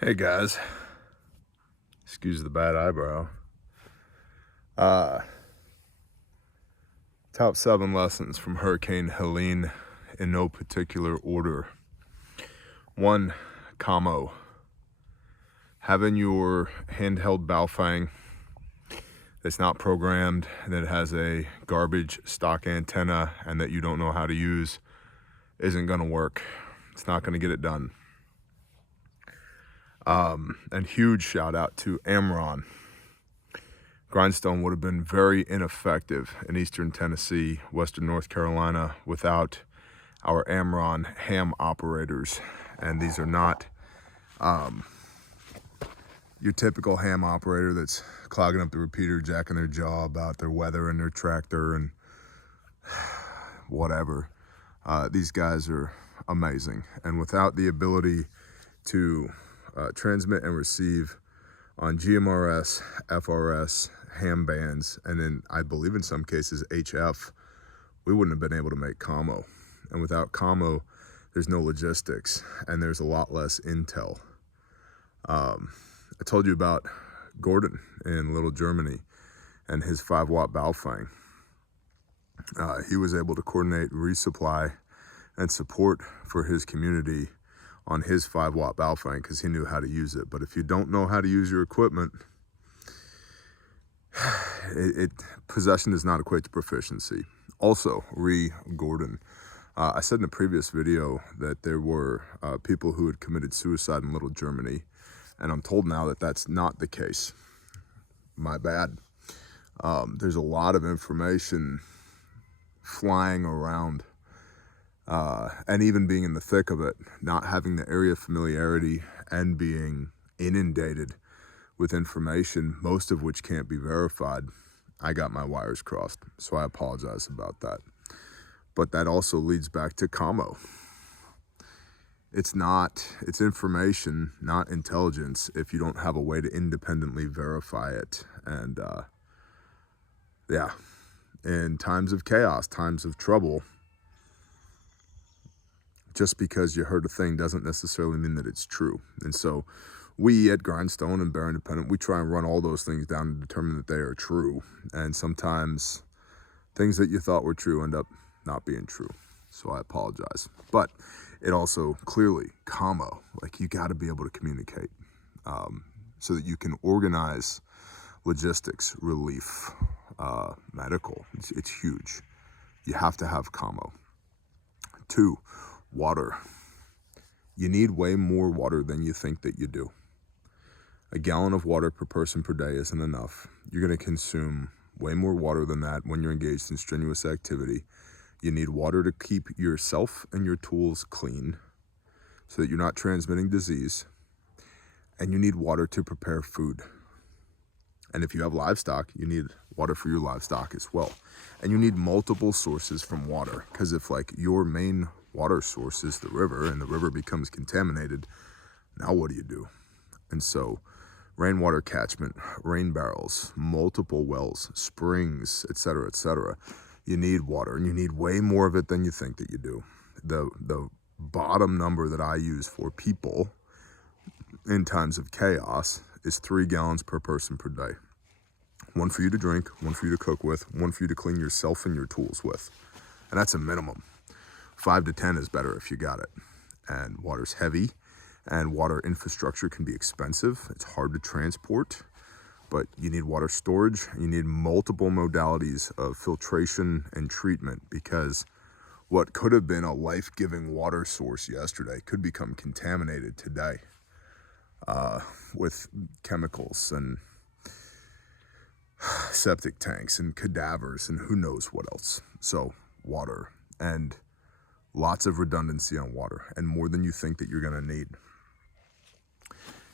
Hey guys, excuse the bad eyebrow. Uh, Top 7 lessons from Hurricane Helene in no particular order. 1, camo. Having your handheld Baofeng that's not programmed, that has a garbage stock antenna and that you don't know how to use isn't gonna work. It's not gonna get it done. And huge shout out to Amron. Grindstone would have been very ineffective in eastern Tennessee, western North Carolina without our Amron ham operators. And these are not your typical ham operator that's clogging up the repeater, jacking their jaw about their weather and their tractor and whatever. These guys are amazing. And without the ability to transmit and receive on GMRS, FRS, ham bands, and then I believe in some cases HF, we wouldn't have been able to make commo. And without commo, there's no logistics and there's a lot less intel. I told you about Gordon in Little Germany and his 5-watt Baofeng. He was able to coordinate resupply and support for his community on his 5-watt Baofeng because he knew how to use it. But if you don't know how to use your equipment, possession does not equate to proficiency. Also, Gordon. I said in a previous video that there were people who had committed suicide in Little Germany, and I'm told now that that's not the case. My bad. There's a lot of information flying around, and even being in the thick of it, not having the area familiarity and being inundated with information, most of which can't be verified, I got my wires crossed. So I apologize about that. But that also leads back to commo. It's information, not intelligence, if you don't have a way to independently verify it. And yeah, in times of chaos, times of trouble, just because you heard a thing doesn't necessarily mean that it's true. And so we at Grindstone and Bear Independent, we try and run all those things down to determine that they are true. And sometimes things that you thought were true end up not being true. So I apologize. But it also clearly, commo, like you got to be able to communicate so that you can organize logistics, relief, medical. It's huge. You have to have commo. 2, water. You need way more water than you think that you do. A gallon of water per person per day isn't enough. You're going to consume way more water than that when you're engaged in strenuous activity. You need water to keep yourself and your tools clean so that you're not transmitting disease. And you need water to prepare food. And if you have livestock, you need water for your livestock as well. And you need multiple sources from water, because if like your main water source is the river and the river becomes contaminated, now what do you do? And so rainwater catchment, rain barrels, multiple wells, springs, etc., etc. You need water, and you need way more of it than you think that you do. The bottom number that I use for people in times of chaos is 3 gallons per person per day. 1 for you to drink, 1 for you to cook with, 1 for you to clean yourself and your tools with. And that's a minimum. 5 to 10 is better if you got it. And water's heavy, and water infrastructure can be expensive. It's hard to transport, but you need water storage. You need multiple modalities of filtration and treatment, because what could have been a life-giving water source yesterday could become contaminated today with chemicals and septic tanks and cadavers and who knows what else. So water, and lots of redundancy on water, and more than you think that you're gonna need.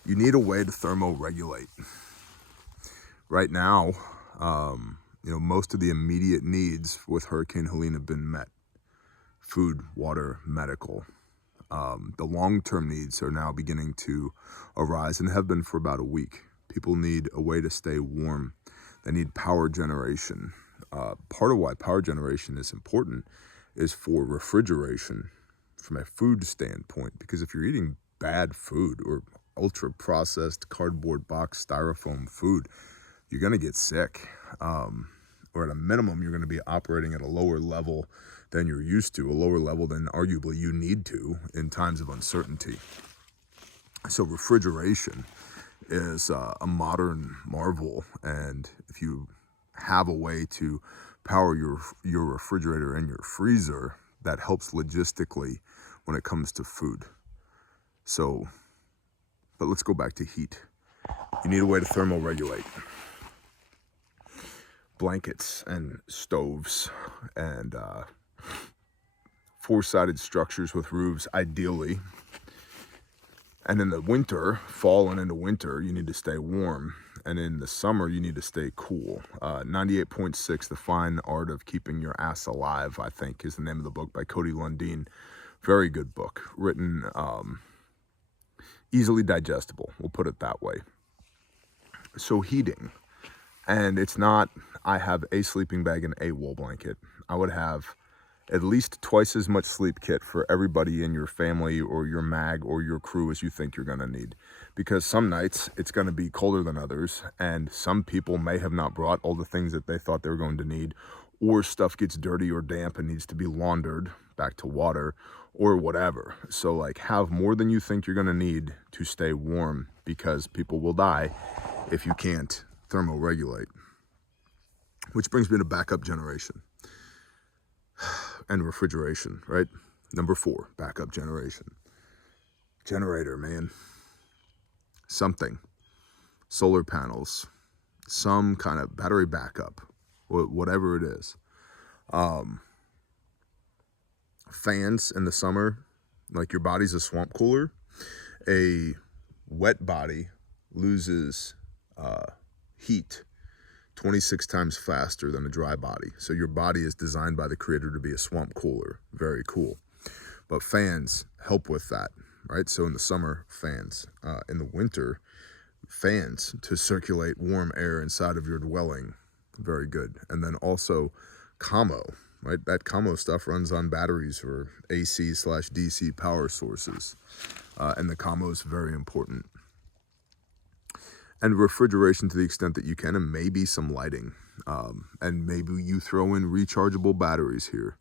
You need a way to thermoregulate. Right now, most of the immediate needs with Hurricane Helene have been met. Food, water, medical. The long-term needs are now beginning to arise and have been for about a week. People need a way to stay warm. They need power generation. Part of why power generation is important is for refrigeration from a food standpoint, because if you're eating bad food or ultra processed cardboard box styrofoam food, you're going to get sick. Or at a minimum, you're going to be operating at a lower level than you're used to, a lower level than arguably you need to in times of uncertainty. So refrigeration is a modern marvel, and if you have a way to power your refrigerator and your freezer, that helps logistically when it comes to food. So, but let's go back to heat. You need a way to thermoregulate. Blankets and stoves and four-sided structures with roofs, ideally. And in the winter, fall and into winter, you need to stay warm. And in the summer, you need to stay cool. 98.6, The Fine Art of Keeping Your Ass Alive, I think, is the name of the book by Cody Lundin. Very good book, written easily digestible, we'll put it that way. So heating, and it's not, I have a sleeping bag and a wool blanket. I would have at least twice as much sleep kit for everybody in your family or your mag or your crew as you think you're gonna need. Because some nights it's gonna be colder than others, and some people may have not brought all the things that they thought they were going to need, or stuff gets dirty or damp and needs to be laundered back to water or whatever. So like, have more than you think you're gonna need to stay warm, because people will die if you can't thermoregulate. Which brings me to backup generation and refrigeration, right? Number 4, backup generation. Generator, man. Something. Solar panels. Some kind of battery backup. Whatever it is. Fans in the summer. Like, your body's a swamp cooler. A wet body loses heat 26 times faster than a dry body. So your body is designed by the creator to be a swamp cooler. Very cool. But fans help with that, right? So in the summer, fans. In the winter, fans to circulate warm air inside of your dwelling. Very good. And then also commo, right? That commo stuff runs on batteries or AC/DC power sources. And the commo is very important. And refrigeration to the extent that you can, and maybe some lighting. And maybe you throw in rechargeable batteries here.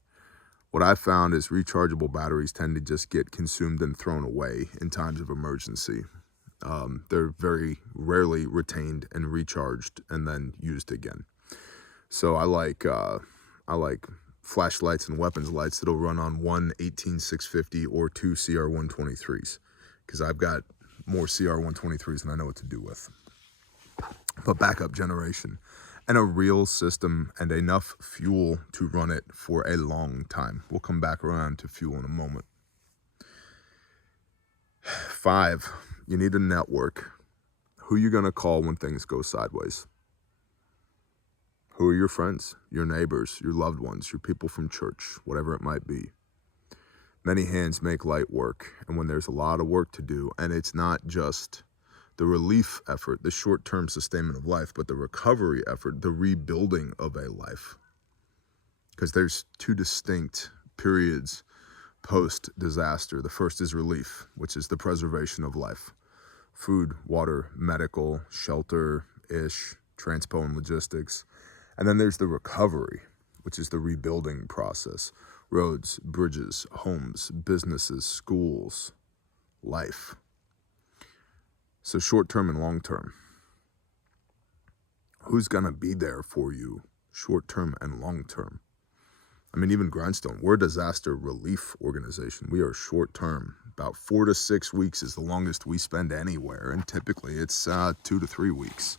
What I found is rechargeable batteries tend to just get consumed and thrown away in times of emergency. They're very rarely retained and recharged and then used again. So I like flashlights and weapons lights that'll run on one 18650 or 2 CR123s, because I've got more CR123s than I know what to do with. But backup generation and a real system and enough fuel to run it for a long time. We'll come back around to fuel in a moment. 5, you need a network. Who you gonna call when things go sideways? Who are your friends, your neighbors, your loved ones, your people from church, whatever it might be. Many hands make light work, and when there's a lot of work to do, and it's not just the relief effort, the short-term sustainment of life, but the recovery effort, the rebuilding of a life. Because there's 2 distinct periods post-disaster. The first is relief, which is the preservation of life. Food, water, medical, shelter-ish, transpo and logistics. And then there's the recovery, which is the rebuilding process. Roads, bridges, homes, businesses, schools, life. So short-term and long-term. Who's going to be there for you short-term and long-term? I mean, even Grindstone, we're a disaster relief organization. We are short-term. About 4 to 6 weeks is the longest we spend anywhere, and typically it's 2 to 3 weeks.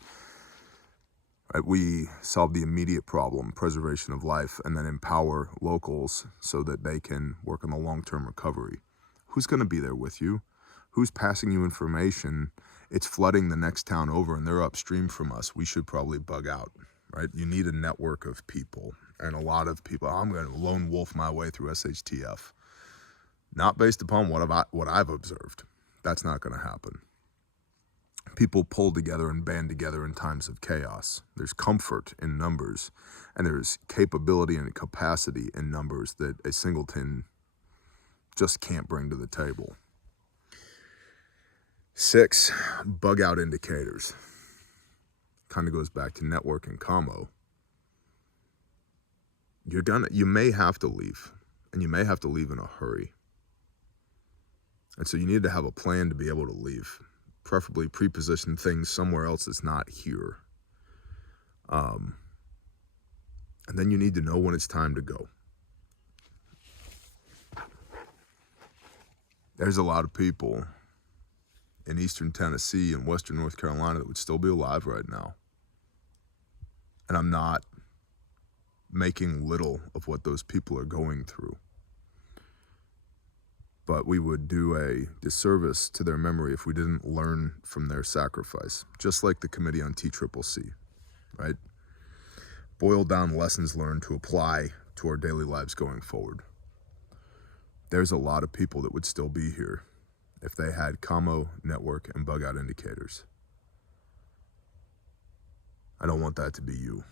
Right? We solve the immediate problem, preservation of life, and then empower locals so that they can work on the long-term recovery. Who's going to be there with you? Who's passing you information? It's flooding the next town over and they're upstream from us. We should probably bug out, right? You need a network of people, and a lot of people, I'm going to lone wolf my way through SHTF. Not based upon what I've observed. That's not going to happen. People pull together and band together in times of chaos. There's comfort in numbers, and there's capability and capacity in numbers that a singleton just can't bring to the table. 6, bug out indicators. Kind of goes back to network and commo. You may have to leave, and you may have to leave in a hurry. And so you need to have a plan to be able to leave, preferably pre-position things somewhere else that's not here. And then you need to know when it's time to go. There's a lot of people in eastern Tennessee and western North Carolina that would still be alive right now. And I'm not making little of what those people are going through. But we would do a disservice to their memory if we didn't learn from their sacrifice, just like the Committee on TCCC, right? Boil down lessons learned to apply to our daily lives going forward. There's a lot of people that would still be here if they had commo, network, and bug out indicators. I don't want that to be you.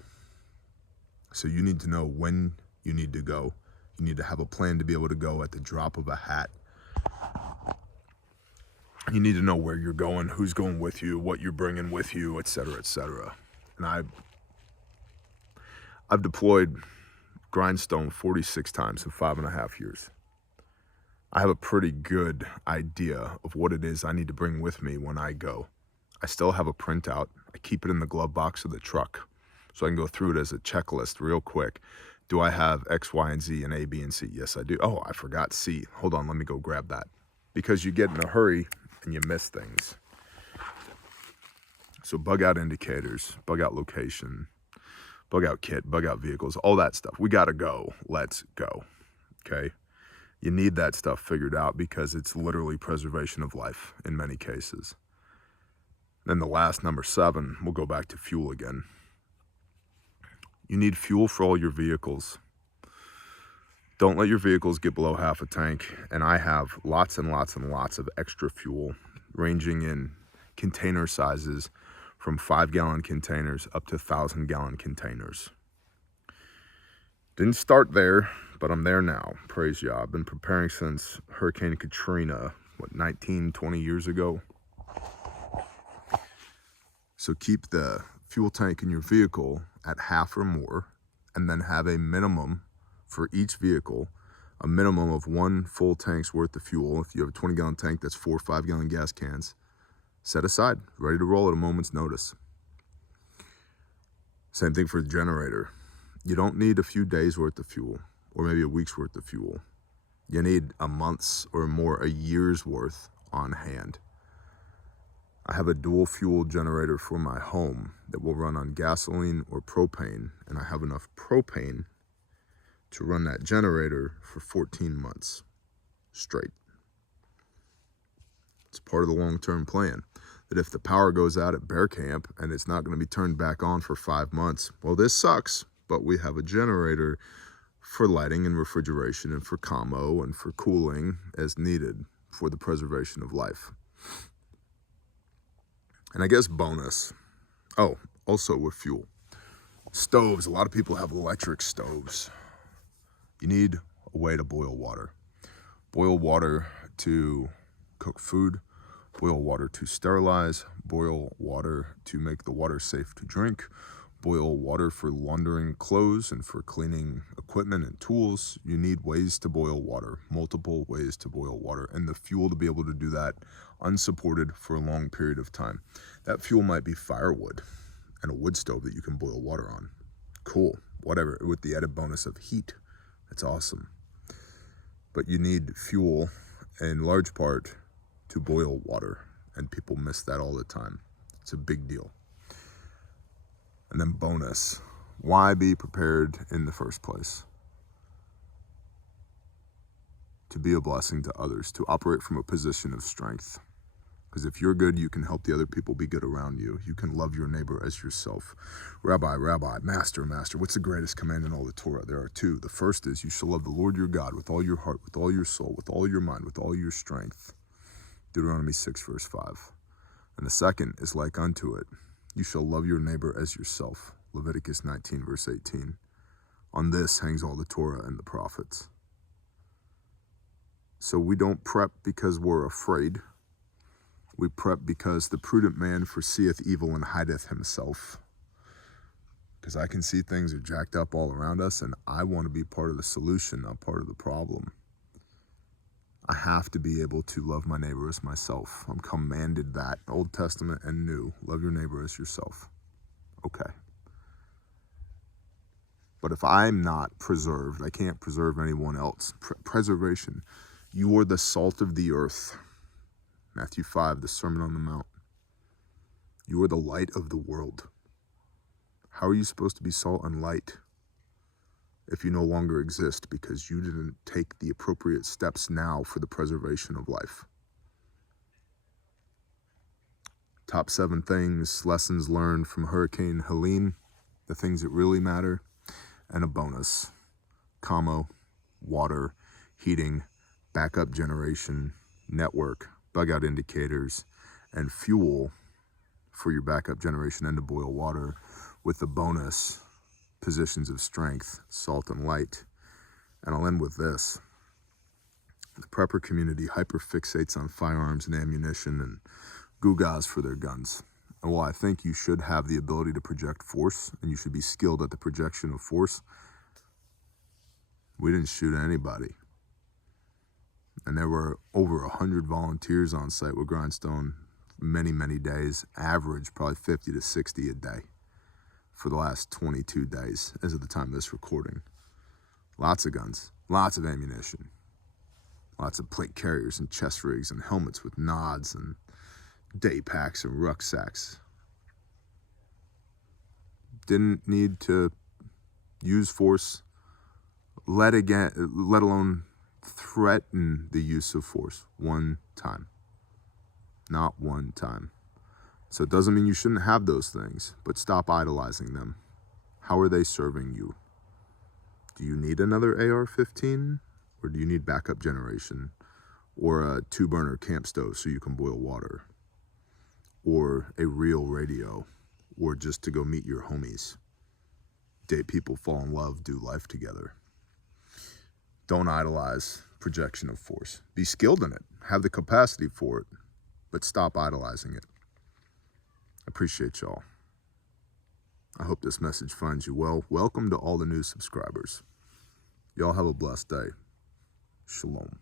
So you need to know when you need to go. You need to have a plan to be able to go at the drop of a hat. You need to know where you're going, who's going with you, what you're bringing with you, et cetera, et cetera. And I've deployed Grindstone 46 times in 5.5 years. I have a pretty good idea of what it is I need to bring with me when I go. I still have a printout. I keep it in the glove box of the truck so I can go through it as a checklist real quick. Do I have X, Y, and Z and A, B, and C? Yes, I do. Oh, I forgot C. Hold on, let me go grab that. Because you get in a hurry and you miss things. So bug out indicators, bug out location, bug out kit, bug out vehicles, all that stuff. We gotta go. Let's go. Okay? You need that stuff figured out because it's literally preservation of life in many cases. Then the last, number 7, we'll go back to fuel again. You need fuel for all your vehicles. Don't let your vehicles get below half a tank. And I have lots and lots and lots of extra fuel, ranging in container sizes from 5-gallon containers up to 1,000-gallon containers. Didn't start there, but I'm there now. Praise Yah. I've been preparing since Hurricane Katrina, 19, 20 years ago. So keep the fuel tank in your vehicle at half or more, and then have a minimum for each vehicle, a minimum of 1 full tank's worth of fuel. If you have a 20-gallon tank, that's 4 5-gallon gas cans set aside, ready to roll at a moment's notice. Same thing for the generator. You don't need a few days worth of fuel or maybe a week's worth of fuel. You need a month's or more, a year's worth on hand. I have a dual fuel generator for my home that will run on gasoline or propane, and I have enough propane to run that generator for 14 months straight. It's part of the long-term plan, that if the power goes out at bear camp and it's not going to be turned back on for 5 months, well, this sucks, but we have a generator for lighting and refrigeration and for commo and for cooling as needed for the preservation of life. And I guess bonus. Oh, also with fuel. Stoves. A lot of people have electric stoves. You need a way to boil water. Boil water to cook food. Boil water to sterilize. Boil water to make the water safe to drink. Boil water for laundering clothes and for cleaning equipment and tools. You need ways to boil water, multiple ways to boil water, and the fuel to be able to do that unsupported for a long period of time. That fuel might be firewood and a wood stove that you can boil water on. Cool, whatever, with the added bonus of heat. That's awesome. But you need fuel in large part to boil water, and people miss that all the time. It's a big deal. And then bonus, why be prepared in the first place? To be a blessing to others, to operate from a position of strength. Because if you're good, you can help the other people be good around you. You can love your neighbor as yourself. Rabbi, master, what's the greatest command in all the Torah? There are 2. The first is, you shall love the Lord your God with all your heart, with all your soul, with all your mind, with all your strength. Deuteronomy 6, verse 5. And the second is like unto it. You shall love your neighbor as yourself. Leviticus 19, verse 18. On this hangs all the Torah and the prophets. So we don't prep because we're afraid. We prep because the prudent man foreseeth evil and hideth himself. Because I can see things are jacked up all around us, and I want to be part of the solution, not part of the problem. I have to be able to love my neighbor as myself. I'm commanded that, Old Testament and New. Love your neighbor as yourself. Okay. But if I'm not preserved, I can't preserve anyone else. Preservation. You are the salt of the earth. Matthew 5, the Sermon on the Mount. You are the light of the world. How are you supposed to be salt and light if you no longer exist because you didn't take the appropriate steps now for the preservation of life? Top 7 things, lessons learned from Hurricane Helene, the things that really matter, and a bonus. Commo, water, heating, backup generation, network, bug out indicators, and fuel for your backup generation and to boil water, with the bonus positions of strength, salt and light. And I'll end with this. The prepper community hyperfixates on firearms and ammunition and gewgaws for their guns. And while I think you should have the ability to project force and you should be skilled at the projection of force, we didn't shoot anybody. And there were over 100 volunteers on site with Grindstone many, many days, average probably 50 to 60 a day for the last 22 days as of the time of this recording. Lots of guns, lots of ammunition, lots of plate carriers and chest rigs and helmets with nods and day packs and rucksacks. Didn't need to use force, let alone threaten the use of force one time. Not one time. So it doesn't mean you shouldn't have those things, but stop idolizing them. How are they serving you? Do you need another AR-15? Or do you need backup generation? Or a 2-burner camp stove so you can boil water? Or a real radio? Or just to go meet your homies? Date people, fall in love, do life together. Don't idolize projection of force. Be skilled in it. Have the capacity for it. But stop idolizing it. I appreciate y'all. I hope this message finds you well. Welcome to all the new subscribers. Y'all have a blessed day. Shalom.